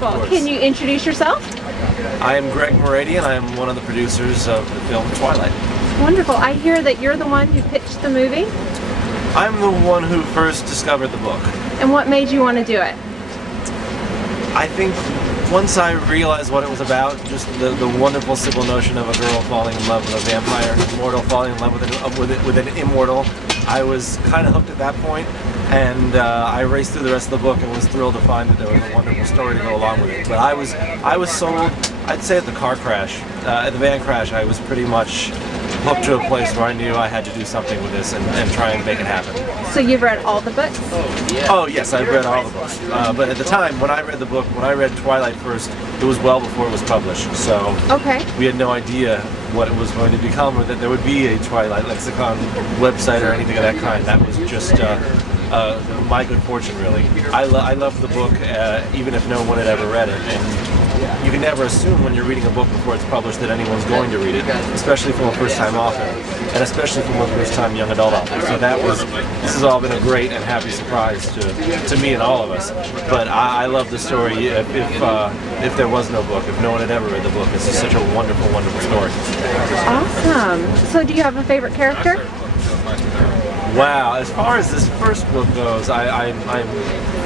Wonderful. Can you introduce yourself? I am Greg Mooradian. I am one of the producers of the film Twilight. Wonderful. I hear that you're the one who pitched the movie. I'm the one who first discovered the book. And what made you want to do it? I think once I realized what it was about, just the wonderful simple notion of a girl falling in love with a vampire, an immortal falling in love with an immortal, I was kind of hooked at that point, and I raced through the rest of the book and was thrilled to find that there was a wonderful story to go along with it. But I was sold, I'd say at the car crash, at the van crash, I was pretty much hooked to a place where I knew I had to do something with this and try and make it happen. So you've read all the books? Oh yes, I've read all the books. But at the time, when I read the book, when I read Twilight first, it was well before it was published. So we had no idea what it was going to become, or that there would be a Twilight lexicon website or anything of that kind. That was just my good fortune, really. I loved the book, even if no one had ever read it. And you can never assume when you're reading a book before it's published that anyone's going to read it, especially from a first-time author, and especially from a first-time young adult author. So this has all been a great and happy surprise to me and all of us. But I love the story. If there was no book, if no one had ever read the book, it's just such a wonderful, wonderful story. Awesome. So do you have a favorite character? Wow, as far as this first book goes, I'm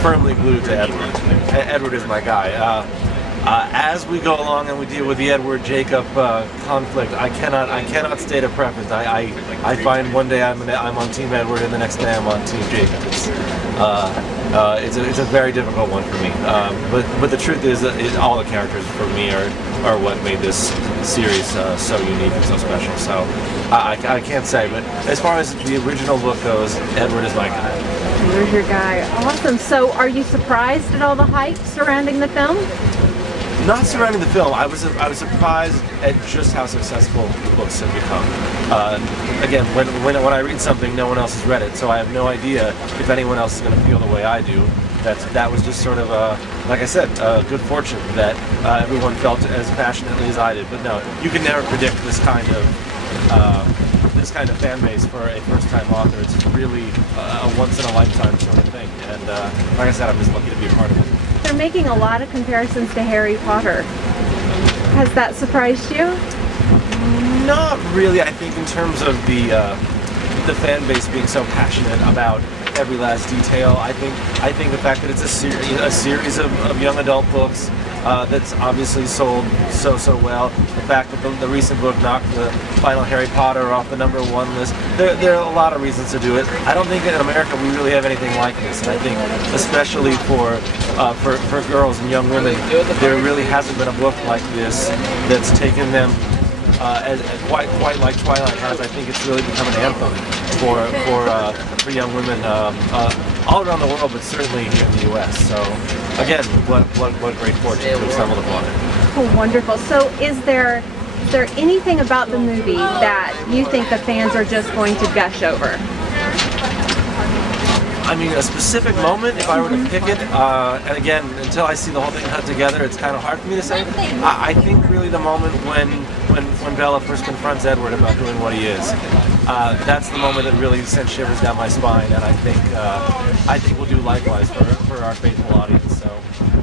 firmly glued to Edward. Edward is my guy. As we go along and we deal with the Edward-Jacob conflict, I cannot state a preference. I find one day I'm on Team Edward and the next day I'm on Team Jacob. It's a very difficult one for me. But the truth is that all the characters for me are what made this series so unique and so special. So I can't say, but as far as the original book goes, Edward is my guy. Edward's your guy. Awesome. So are you surprised at all the hype surrounding the film? Not surrounding the film. I was surprised at just how successful the books have become. Again, when I read something, no one else has read it, so I have no idea if anyone else is going to feel the way I do. That was just sort of, like I said, good fortune that everyone felt as passionately as I did. But no, you can never predict this kind of fan base for a first-time author. It's really a once-in-a-lifetime sort of thing. And like I said, I'm just lucky to be a part of it. They're making a lot of comparisons to Harry Potter. Has that surprised you? Not really. I think in terms of the fan base being so passionate about every last detail, I think the fact that it's a series of young adult books that's obviously sold so well. The fact that the recent book knocked the final Harry Potter off the #1 list. There are a lot of reasons to do it. I don't think in America we really have anything like this, and I think especially for girls and young women, there really hasn't been a book like this that's taken them as quite like Twilight has. I think it's really become an anthem for young women all around the world, but certainly here in the U.S. So again, what great fortune to have stumbled upon it. Oh, wonderful. So is there anything about the movie that you think the fans are just going to gush over? I mean, a specific moment, if I were to pick it, and again, until I see the whole thing cut together, it's kind of hard for me to say. I think really the moment when Bella first confronts Edward about doing what he is, that's the moment that really sent shivers down my spine, and I think we'll do likewise for our faithful audience. So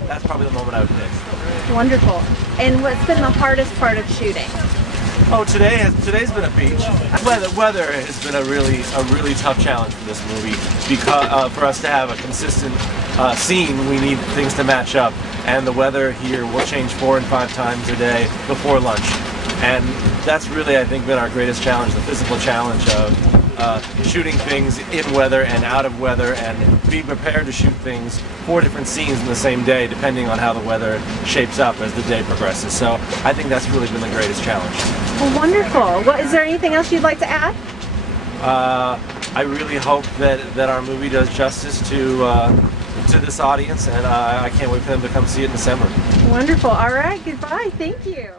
that's probably the moment I would pick. Wonderful. And what's been the hardest part of shooting? Oh, today's been a beach. Weather has been a really tough challenge for this movie, because for us to have a consistent scene, we need things to match up, and the weather here will change 4 and 5 times a day before lunch, and that's really, I think, been our greatest challenge, the physical challenge of shooting things in weather and out of weather, and being prepared to shoot things 4 different scenes in the same day, depending on how the weather shapes up as the day progresses. So I think that's really been the greatest challenge. Well, wonderful. Well, is there anything else you'd like to add? I really hope that our movie does justice to this audience, and I can't wait for them to come see it in December. Wonderful. All right. Goodbye. Thank you.